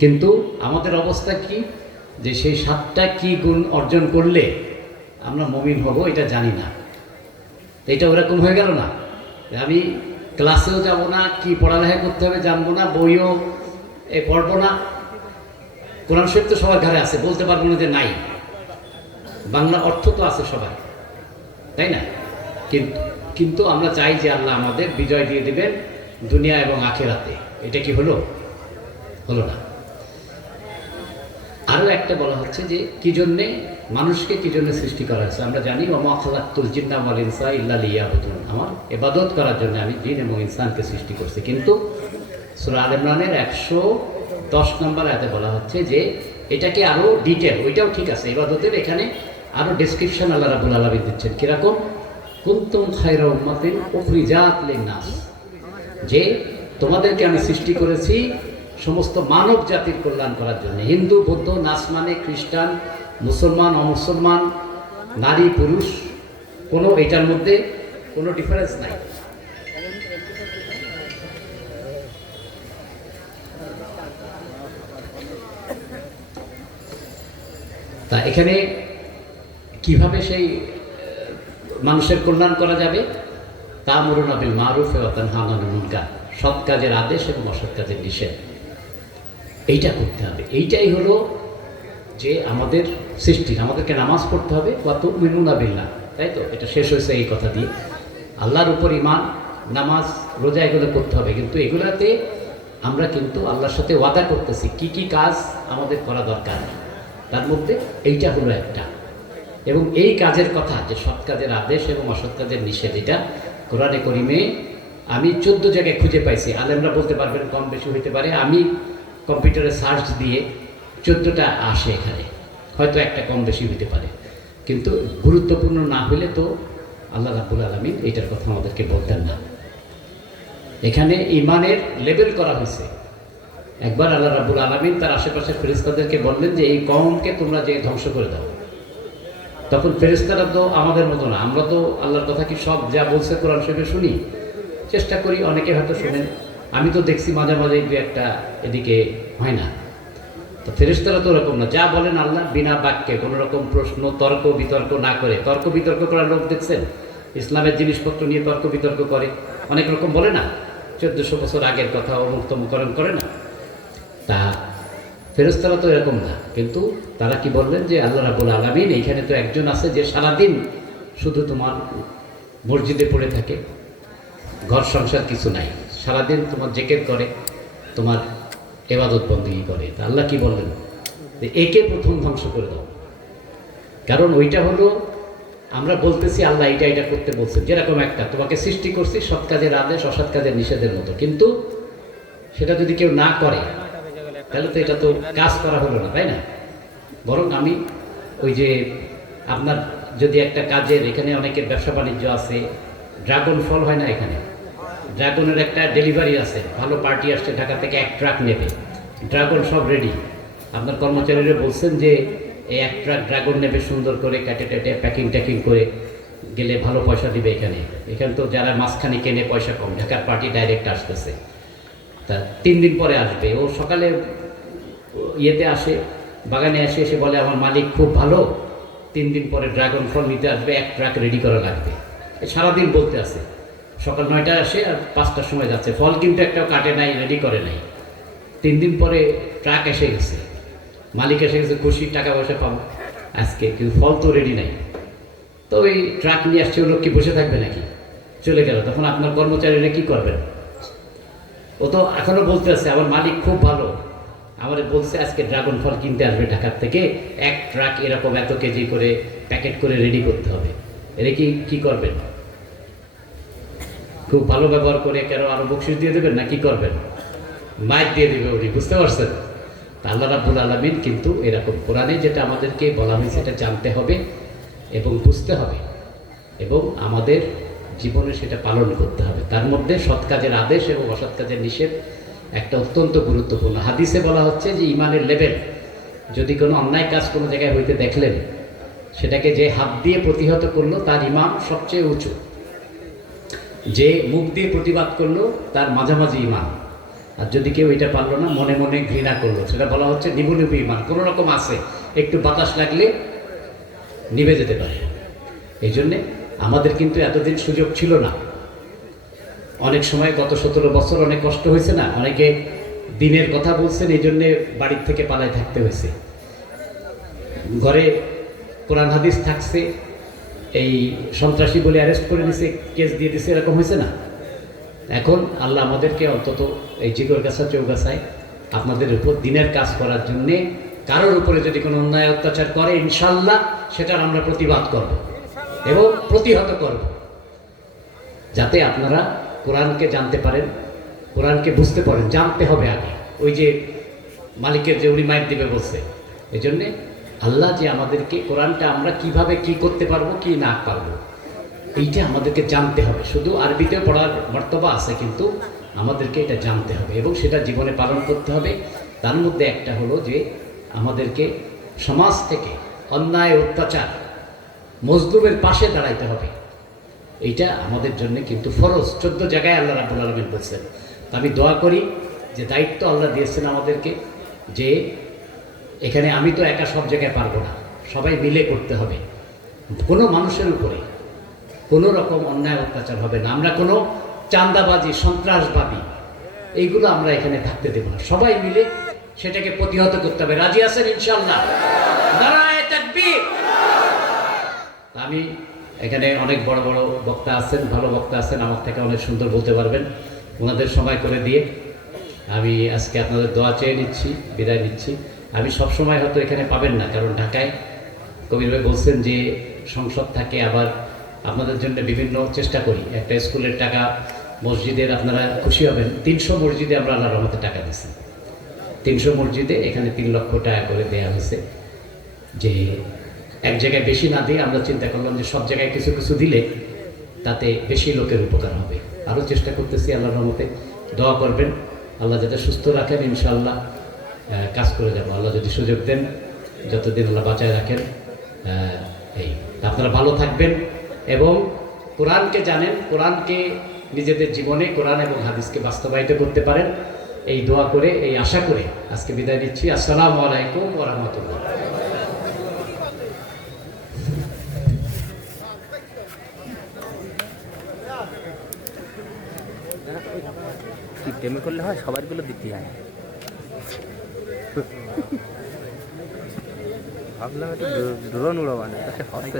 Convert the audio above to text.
কিন্তু আমাদের অবস্থা কি, যে সেই 7টা কি গুণ অর্জন করলে আমরা মুমিন হব এটা জানি না। এটা ওরকম হয়ে গেল না, আমি ক্লাসেও যাব না, কি পড়ালেখা করতে হবে জানবো না, বইও পড়বো না। কোরআন শরীফ তো সবার ঘরে আছে, বলতে পারবো না যে নাই, বাংলা অর্থ তো আছে সবার, তাই না? কিন্তু আমরা চাই যে আল্লাহ আমাদের বিজয় দিয়ে দিবেন দুনিয়া এবং আখিরাতে। এটা কি হলো? হলো না। আরও একটা বলা হচ্ছে যে কি জন্যে মানুষকে কি জন্য সৃষ্টি করা হয়েছে। আমরা জানি ওমা খালাকতুল জিন্না ওয়াল ইনসা ইল্লা লিয়াবুদুন, আমার ইবাদত করার জন্য আমি জিন এবং ইনসানকে সৃষ্টি করছি। কিন্তু সূরা আল ইমরানের 110 নম্বর আয়াতে বলা হচ্ছে যে এটাকে আরও ডিটেল, ওইটাও ঠিক আছে, ইবাদতের এখানে আরও ডেসক্রিপশন আল্লাহ রাব্বুল আলামিন দিচ্ছেন। কিরকম? কুনতুম খায়রা উম্মাতিন উখরিজাত লিন-নাস, যে তোমাদেরকে আমি সৃষ্টি করেছি সমস্ত মানব জাতির কল্যাণ করার জন্য। হিন্দু, বৌদ্ধ, নাসমানে, খ্রিস্টান, মুসলমান, অমুসলমান, নারী, পুরুষ, কোনো এটার মধ্যে কোনো ডিফারেন্স নাই। তা এখানে কিভাবে সেই মানুষের কল্যাণ করা যাবে? তা'মুরুনা বিল মা'রুফ ওয়া তানহাউনা আনিল মুনকার, সৎ কাজের আদেশ এবং অসৎ কাজের নিষেধ, এইটা করতে হবে। এইটাই হলো যে আমাদের সৃষ্টির। আমাদেরকে নামাজ পড়তে হবে, ওয়া তু'মিনুনা বিল্লাহ, তাই তো? এটা শেষ হয়েছে এই কথা দিয়ে। আল্লাহর উপর ঈমান, নামাজ, রোজা এগুলো করতে হবে। কিন্তু এগুলাতে আমরা কিন্তু আল্লাহর সাথে ওয়াদা করতেছি কি কি কাজ আমাদের করা দরকার, তার মধ্যে এইটা হলো একটা। এবং এই কাজের কথা, যে সৎ কাজের আদেশ এবং অসৎ কাজের নিষেধ, এটা কোরআনে করিমে আমি 14 জায়গায় খুঁজে পাইছি। আলেমরা বলতে পারবেন কম বেশি হইতে পারে, আমি কম্পিউটারে সার্চ দিয়ে 14টা আসে এখানে, হয়তো একটা কম বেশি হইতে পারে। কিন্তু গুরুত্বপূর্ণ না হইলে তো আল্লাহ রাব্বুল আলামিন এইটার কথা আমাদেরকে বলতেন না। এখানে ঈমানের লেবেল করা হয়েছে। একবার আল্লাহ রাব্বুল আলামিন তার আশেপাশের ফেরেশতাদেরকে বললেন যে এই কওমকে তোমরা যে ধ্বংস করে দাও। তখন ফেরেশতারা তো আমাদের মতো না, আমরা তো আল্লাহর কথা কি সব যা বলছে কোরআন শরীফে শুনি, চেষ্টা করি, অনেকে হয়তো শুনেন, আমি তো দেখছি মাঝে মাঝে দু একটা এদিকে হয় না। তো ফেরেশতারা তো ওরকম না, যা বলেন আল্লাহ বিনা বাক্যে, কোনো রকম প্রশ্ন তর্ক বিতর্ক না করে। তর্ক বিতর্ক করার লোক দেখছেন, ইসলামের জিনিসপত্র নিয়ে তর্ক বিতর্ক করে, অনেক রকম বলে না, 1400 বছর আগের কথা অমুক তমুকরণ করে না। তা ফেরেশতারা তো এরকম না, কিন্তু তারা কি বললেন যে আল্লাহ রাব্বুল আলামিন এইখানে তো একজন আছে যে সারাদিন শুধু তোমার মসজিদে পড়ে থাকে, ঘর সংসার কিছু নাই, সারাদিন তোমার জিকির করে, তোমার ইবাদত বন্দেগী করে। তা আল্লাহ কি বললেন যে একে প্রথম ধ্বংস করে দাও। কারণ ওইটা হলো আমরা বলতেছি আল্লাহ এটা এটা করতে বলছেন, যেরকম একটা তোমাকে সৃষ্টি করছি সৎ কাজের আদেশ অসৎ কাজের নিষেধের মতো, কিন্তু সেটা যদি কেউ না করে তাহলে তো এটা তো কাজ করা হলো না, তাই না? বরং আমি ওই যে আপনার যদি একটা কাজের, এখানে অনেকের ব্যবসা বাণিজ্য আছে, ড্রাগন ফল হয় না, এখানে ড্রাগনের একটা ডেলিভারি আছে, ভালো পার্টি আসছে ঢাকা থেকে, 1 ট্রাক নেবে, ড্রাগন সব রেডি। আপনার কর্মচারীরা বলছেন যে এই 1 ট্রাক ড্রাগন নেবে, সুন্দর করে কেটে টেটে প্যাকিং ট্যাকিং করে গেলে ভালো পয়সা দিবে। এখানে তো যারা মাঝখানে কেনে পয়সা কম, ঢাকার পার্টি ডাইরেক্ট আসতেছে, তা 3 দিন পরে আসবে। ও সকালে ইয়েতে আসে, বাগানে এসে বলে আমার মালিক খুব ভালো, 3 দিন পরে ড্রাগন ফল নিতে আসবে, 1 ট্রাক রেডি করা লাগবে। সারাদিন বলতে আসে, সকাল 9টায় আসে আর 5টার সময় যাচ্ছে, ফল কিন্তু একটাও কাটে নাই, রেডি করে নাই। 3 দিন পরে ট্রাক এসে গেছে, মালিক এসে গেছে, খুশি, টাকা পয়সা পাবো আজকে, কিন্তু ফল তো রেডি নাই। তো ওই ট্রাক নিয়ে আসছে, ও লোক কি বসে থাকবে নাকি? চলে গেল। তখন আপনার কর্মচারীরা কি করবেন? ও তো এখনো বলতে আছে আমার মালিক খুব ভালো, আমার বলছে আজকে ড্রাগন ফল কিনতে আসবে ঢাকার থেকে, 1 ট্রাক এরকম এত কেজি করে প্যাকেট করে রেডি করতে হবে। এরা কি করবেন? খুব ভালো ব্যবহার করে কেন আরো বকশিশ দিয়ে দেবেন না কি করবেন? মাইক দিয়ে দেবে উনি, বুঝতে পারছেন? আল্লাহ রাব্বুল আলামিন কিন্তু এরকম কোরআনে যেটা আমাদেরকে বলা হয়েছে সেটা জানতে হবে এবং বুঝতে হবে এবং আমাদের জীবনে সেটা পালন করতে হবে। তার মধ্যে সৎ কাজের আদেশ এবং অসৎ কাজের নিষেধ একটা অত্যন্ত গুরুত্বপূর্ণ। হাদিসে বলা হচ্ছে যে ইমানের লেভেল, যদি কোনো অন্যায় কাজ কোনো জায়গায় হইতে দেখলেন, সেটাকে যে হাত দিয়ে প্রতিহত করলো তার ইমান সবচেয়ে উঁচু, যে মুখ দিয়ে প্রতিবাদ করলো তার মাঝামাঝি ইমান, আর যদি কেউ এটা পারলো না, মনে মনে ঘৃণা করলো, সেটা বলা হচ্ছে নিবু নিবু ইমান। কোনো রকম আছে, একটু বাতাস লাগলে নিভে যেতে পারে। এই জন্যে আমাদের কিন্তু এতদিন সুযোগ ছিল না। অনেক সময় গত 17 বছর অনেক কষ্ট হয়েছে না, অনেকে দিনের কথা বলছেন, এই জন্যে বাড়ির থেকে পালায় থাকতে হয়েছে। ঘরে কোরআন হাদিস থাকছে, এই সন্ত্রাসী বলে অ্যারেস্ট করে নিছে, কেস দিয়ে দিছে, এরকম হয়েছে না। এখন আল্লাহ আমাদেরকে অন্তত এই জিগরগাছা চৌগাছায় আপনাদের উপর দিনের কাজ করার জন্যে, কারোর উপরে যদি কোনো অন্যায় অত্যাচার করে ইনশাল্লাহ সেটার আমরা প্রতিবাদ করব এবং প্রতিহত করব, যাতে আপনারা কোরআনকে জানতে পারেন, কোরআনকে বুঝতে পারেন। জানতে হবে আগে, ওই যে মালিকের যে উনি মাইক দিবে বলছে। এই জন্যে আল্লাহ যে আমাদেরকে কোরআনটা আমরা কিভাবে কি করতে পারবো কি না পারবো, এইটা আমাদেরকে জানতে হবে। শুধু আরবিতেও পড়ার মর্তবা আছে, কিন্তু আমাদেরকে এটা জানতে হবে এবং সেটা জীবনে পালন করতে হবে। তার মধ্যে একটা হলো যে আমাদেরকে সমাজ থেকে অন্যায় অত্যাচার মজলুমের পাশে দাঁড়াইতে হবে। এইটা আমাদের জন্য কিন্তু ফরজ। 14 জায়গায় আল্লাহ রাব্বুল আলামিন বলছেন। আমি দোয়া করি যে দায়িত্ব আল্লাহ দিয়েছেন আমাদেরকে, যে এখানে আমি তো একা সব জায়গায় পারবো না, সবাই মিলে করতে হবে। কোনো মানুষের উপরে কোনো রকম অন্যায় অত্যাচার হবে না। আমরা কোনো চাঁদাবাজি, সন্ত্রাসবাদী এইগুলো আমরা এখানে থাকতে দেব না। সবাই মিলে সেটাকে প্রতিহত করতে হবে। রাজি আছেন ইনশাআল্লাহ? নারায়ে তাকবীর। আমি এখানে অনেক বড় বড় বক্তা আছেন, ভালো বক্তা আছেন, আমার থেকে অনেক সুন্দর বলতে পারবেন। ওনাদের সময় করে দিয়ে আমি আজকে আপনাদের দোয়া চেয়ে নিচ্ছি, বিদায় নিচ্ছি। আমি সব সময় হয়তো এখানে পাবেন না, কারণ ঢাকায় কবির ভাই বলছেন যে সংসদ থাকে, আবার আপনাদের জন্য বিভিন্ন চেষ্টা করি। একটা স্কুলের টাকা মসজিদের, আপনারা খুশি হবেন, 300 মসজিদে আমরা আল্লাহর রহমতে টাকা দিচ্ছি। 300 মসজিদে এখানে 3 লক্ষ টাকা করে দেওয়া হয়েছে। যে এক জায়গায় বেশি না দিয়ে আমরা চিন্তা করলাম যে সব জায়গায় কিছু কিছু দিলে তাতে বেশি লোকের উপকার হবে। আরও চেষ্টা করতেছি, আল্লাহর রহমতে দোয়া করবেন। আল্লাহ যাতে সুস্থ রাখেন, ইনশাআল্লাহ কাজ করে যাব। আল্লাহ যদি সুযোগ দেন, যতদিন আল্লাহ বাঁচায় রাখেন, এই আপনারা ভালো থাকবেন এবং কোরআনকে জানেন, কোরআনকে নিজেদের জীবনে কোরআন এবং হাদিসকে বাস্তবায়িত করতে পারেন, এই দোয়া করে, এই আশা করে আজকে বিদায় নিচ্ছি। আসসালামু আলাইকুম ওয়া রাহমাতুল্লাহ। সিস্টেমে করলে হয়, সবারগুলো দিতে হয়। ভাবলাম একটু ড্রোন উড়াবানো, হচ্ছে